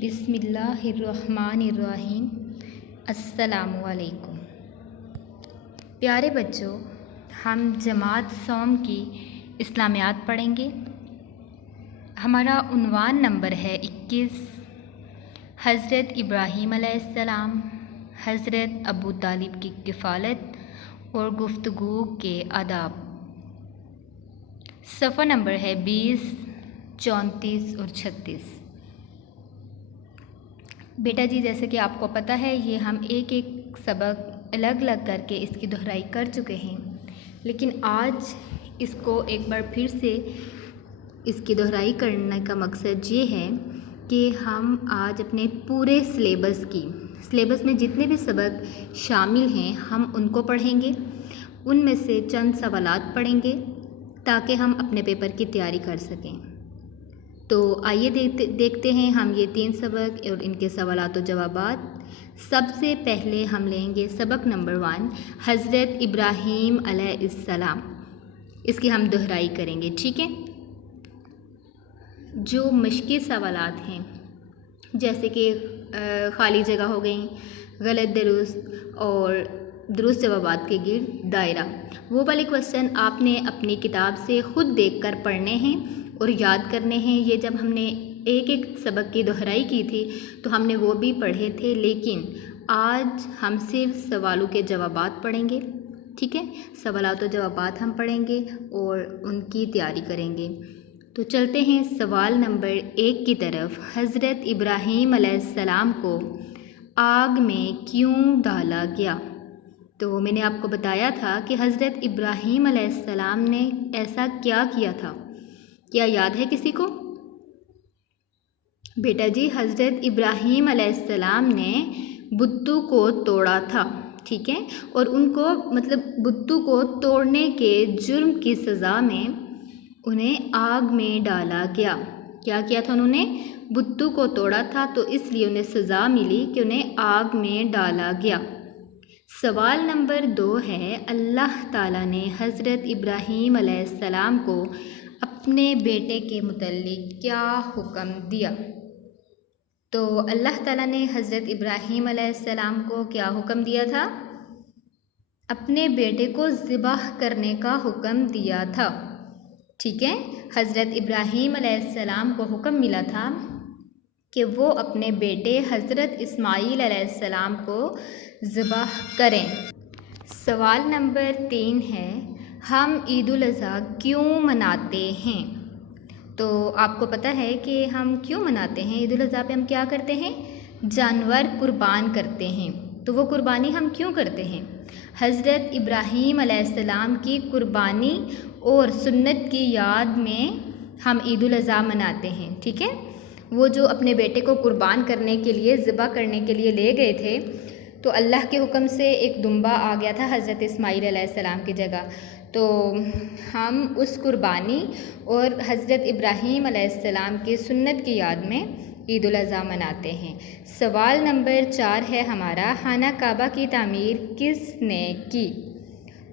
बिस्मिल्लाहिर्रहमानिर्रहीम। अस्सलामुअलैकुम। प्यारे बच्चों, हम जमात सौम की इस्लामियात पढ़ेंगे। हमारा उन्वान नंबर है 21। हज़रत इब्राहीम अलैहिस्सलाम, हज़रत अबू तालिब की किफ़ालत और गुफ्तगू के आदाब। सफ़ा नंबर है 20, 34 और 36। बेटा जी, जैसे कि आपको पता है, ये हम एक एक सबक अलग अलग करके इसकी दोहराई कर चुके हैं, लेकिन आज इसको एक बार फिर से इसकी दोहराई करने का मकसद ये है कि हम आज अपने पूरे सिलेबस में जितने भी सबक शामिल हैं हम उनको पढ़ेंगे। उनमें से चंद सवालात पढ़ेंगे ताकि हम अपने पेपर की तैयारी कर सकें। तो आइए देखते हैं हम ये 3 सबक और इनके सवालात और जवाबात। सबसे पहले हम लेंगे सबक नंबर 1, हज़रत इब्राहीम अलैहिस्सलाम। इसकी हम दोहराई करेंगे, ठीक है। जो मश्की सवालात हैं, जैसे कि खाली जगह हो गई, गलत दुरुस्त और दुरुस्त जवाबात के गिर्द दायरा, वो वाले क्वेश्चन आपने अपनी किताब से ख़ुद देखकर पढ़ने हैं और याद करने हैं। ये जब हमने एक एक सबक की दोहराई की थी तो हमने वो भी पढ़े थे, लेकिन आज हम सिर्फ सवालों के जवाबात पढ़ेंगे, ठीक है। सवालात और जवाबात हम पढ़ेंगे और उनकी तैयारी करेंगे। तो चलते हैं सवाल नंबर 1 की तरफ। हज़रत इब्राहीम अलैहिस्सलाम को आग में क्यों डाला गया? तो मैंने आपको बताया था कि हज़रत इब्राहीम अलैहिस्सलाम ने ऐसा क्या किया था, क्या याद है किसी को? बेटा जी, हज़रत इब्राहीम अलैहिस्सलाम ने बुत्तू को तोड़ा था, ठीक है। और उनको बुत्तू को तोड़ने के जुर्म की सज़ा में उन्हें आग में डाला गया। क्या किया था उन्होंने? बुत्तू को तोड़ा था, तो इसलिए उन्हें सज़ा मिली कि उन्हें आग में डाला गया। सवाल नंबर 2 है, अल्लाह ताला ने हज़रत इब्राहीम अलैहिस्सलाम को अपने बेटे के मुतल्लिक क्या हुक्म दिया? तो अल्लाह ताला ने हज़रत इब्राहीम अलैहिस्सलाम को क्या हुक्म दिया था? अपने बेटे को ज़िबाह करने का हुक्म दिया था, ठीक है। हज़रत इब्राहीम अलैहिस्सलाम को हुक्म मिला था कि वो अपने बेटे हज़रत इस्माईल अलैहिस्सलाम को ज़िबाह करें। सवाल नंबर 3 है, हम ईद उल अज़हा क्यों मनाते हैं? तो आपको पता है कि हम क्यों मनाते हैं। ईद उल अज़हा पे हम क्या करते हैं? जानवर कुर्बान करते हैं। तो वो कुर्बानी हम क्यों करते हैं? हज़रत इब्राहीम अलैहिस्सलाम की कुर्बानी और सुन्नत की याद में हम ईद उल अज़हा मनाते हैं, ठीक है। वो जो अपने बेटे को कुर्बान करने के लिए, ज़िबा करने के लिए ले गए थे, तो अल्लाह के हुक्म से एक दुम्बा आ गया था हज़रत इस्माईल अलैहिस्सलाम की जगह। तो हम उस कुर्बानी और हज़रत इब्राहीम अलैहिस्सलाम की सुन्नत की याद में ईद उल अज़हा मनाते हैं। सवाल नंबर 4 है हमारा, खाना काबा की तामीर किसने की?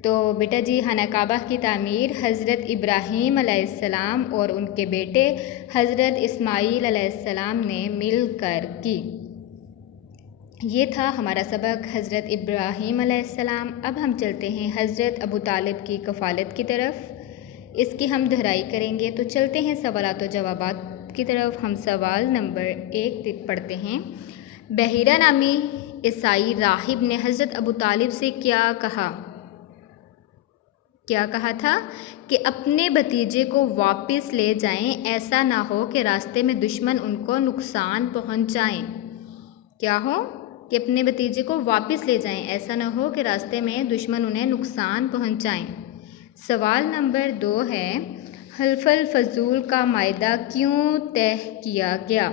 तो बेटा जी, खाना काबा की तामीर हज़रत इब्राहीम अलैहिस्सलाम और उनके बेटे हज़रत इस्माईल अलैहिस्सलाम ने मिलकर की। ये था हमारा सबक हज़रत इब्राहीम अलैहिस्सलाम। अब हम चलते हैं हज़रत अबू तालिब की कफ़ालत की तरफ। इसकी हम दोहराई करेंगे। तो चलते हैं सवालात और जवाबात की तरफ। हम सवाल नंबर 1 पढ़ते हैं। बहीरा नामी ईसाई राहिब ने हज़रत अबू तालिब से क्या कहा? क्या कहा था? कि अपने भतीजे को वापस ले जाएं, ऐसा ना हो कि रास्ते में दुश्मन उनको नुकसान पहुंचाएं। क्या हो? कि अपने भतीजे को वापस ले जाएं, ऐसा ना हो कि रास्ते में दुश्मन उन्हें नुकसान पहुंचाएं। सवाल नंबर 2 है, हल्फुल फजूल का मायदा क्यों तय किया गया?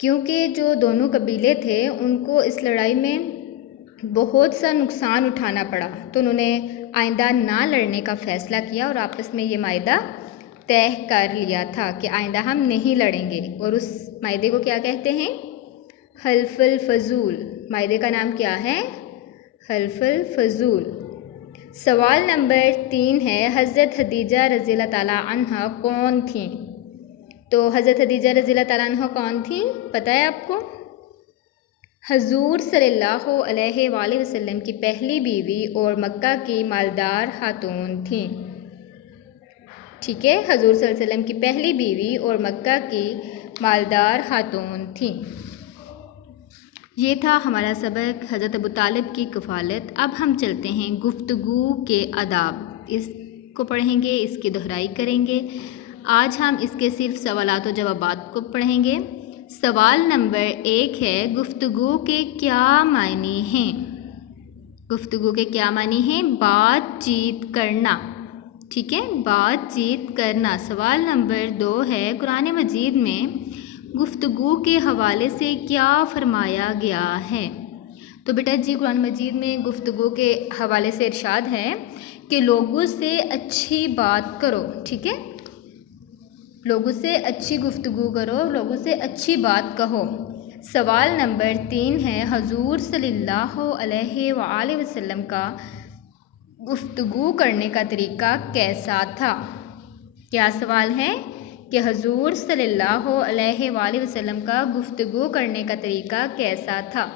क्योंकि जो दोनों कबीले थे उनको इस लड़ाई में बहुत सा नुकसान उठाना पड़ा, तो उन्होंने आइंदा ना लड़ने का फ़ैसला किया और आपस में ये मायदा तय कर लिया था कि आइंदा हम नहीं लड़ेंगे। और उस मायदे को क्या कहते हैं? हल्फुल फजूल। मायदे का नाम क्या है? हल्फुल फजूल। सवाल नंबर 3 है, हज़रत खदीजा रज़ियल्लाहु ताला अन्हा कौन थीं? तो हज़रत खदीजा रज़ियल्लाहु ताला अन्हा कौन थी, पता है आपको? हजूर सल्लल्लाहु अलैहि वसल्लम की पहली बीवी और मक्का की मालदार खातून थी। ठीक है, हजूर सल्लल्लाहु अलैहि वसल्लम की पहली बीवी और मक्का की मालदार खातून थी। ये था हमारा सबक हज़रत अबू तालिब की कफ़ालत। अब हम चलते हैं गुफ्तगू के आदाब, इसको पढ़ेंगे, इसकी दोहराई करेंगे। आज हम इसके सिर्फ सवालात और जवाबात को पढ़ेंगे। सवाल नंबर 1 है, गुफ्तगू के क्या मायने हैं? गुफ्तगू के क्या मायने हैं? बातचीत करना। ठीक है, बातचीत करना। सवाल नंबर 2 है, कुरान मजीद में गुफ्तगू के हवाले से क्या फरमाया गया है? तो बेटा जी, कुरान मजीद में गुफ्तगू के हवाले से इरशाद है कि लोगों से अच्छी बात करो। ठीक है, लोगों से अच्छी गुफ्तगू करो, लोगों से अच्छी बात कहो। सवाल नंबर 3 है, हजूर सल्लल्लाहु अलैहि वसल्लम का गुफ्तगू करने का तरीका कैसा था? क्या सवाल है कि हजूर सल्लल्लाहु अलैहि वसल्लम का गुफ्तगू करने का तरीका कैसा था?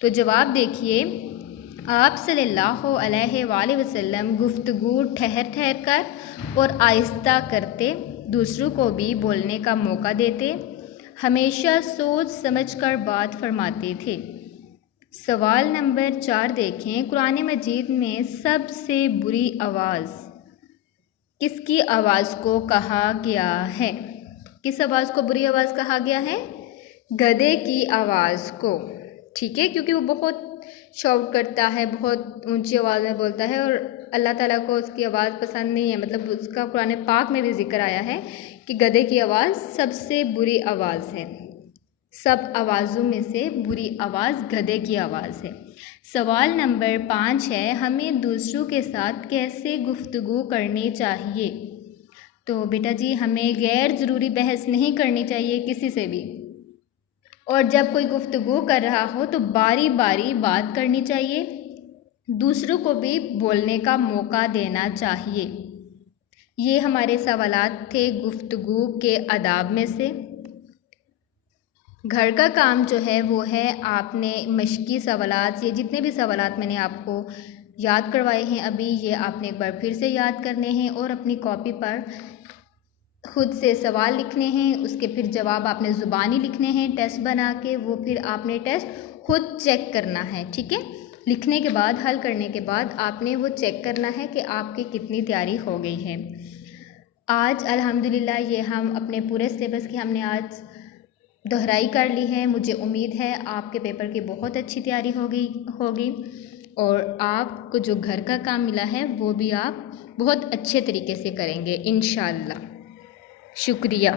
तो जवाब देखिए, आप सल्लल्लाहु अलैहि वसल्लम गुफ्तगू ठहर ठहर कर और आहिस्ता करते, दूसरों को भी बोलने का मौका देते, हमेशा सोच समझ कर बात फरमाते थे। सवाल नंबर 4 देखें, कुरान मजीद में सबसे बुरी आवाज़ किसकी आवाज़ को कहा गया है? किस आवाज़ को बुरी आवाज़ कहा गया है? गधे की आवाज़ को। ठीक है, क्योंकि वो बहुत शाउट करता है, बहुत ऊंची आवाज़ में बोलता है और अल्लाह ताला को उसकी आवाज़ पसंद नहीं है। मतलब उसका कुरान पाक में भी जिक्र आया है कि गधे की आवाज़ सबसे बुरी आवाज़ है। सब आवाज़ों में से बुरी आवाज़ गधे की आवाज़ है। सवाल नंबर 5 है, हमें दूसरों के साथ कैसे गुफ्तगू करनी चाहिए? तो बेटा जी, हमें गैर ज़रूरी बहस नहीं करनी चाहिए किसी से भी, और जब कोई गुफ्तगू कर रहा हो तो बारी बारी बात करनी चाहिए, दूसरों को भी बोलने का मौका देना चाहिए। ये हमारे सवालात थे गुफ्तगू के आदाब में से। घर का काम जो है वो है, आपने मशकी सवालात, ये जितने भी सवालात मैंने आपको याद करवाए हैं अभी, ये आपने एक बार फिर से याद करने हैं और अपनी कॉपी पर खुद से सवाल लिखने हैं। उसके फिर जवाब आपने ज़ुबानी लिखने हैं टेस्ट बना के, वो फिर आपने टेस्ट खुद चेक करना है। ठीक है, लिखने के बाद, हल करने के बाद आपने वो चेक करना है कि आपकी कितनी तैयारी हो गई है। आज अल्हम्दुलिल्लाह ये हम अपने पूरे सिलेबस की हमने आज दोहराई कर ली है। मुझे उम्मीद है आपके पेपर की बहुत अच्छी तैयारी होगी और आपको जो घर का काम मिला है वो भी आप बहुत अच्छे तरीके से करेंगे इंशाअल्लाह। शुक्रिया।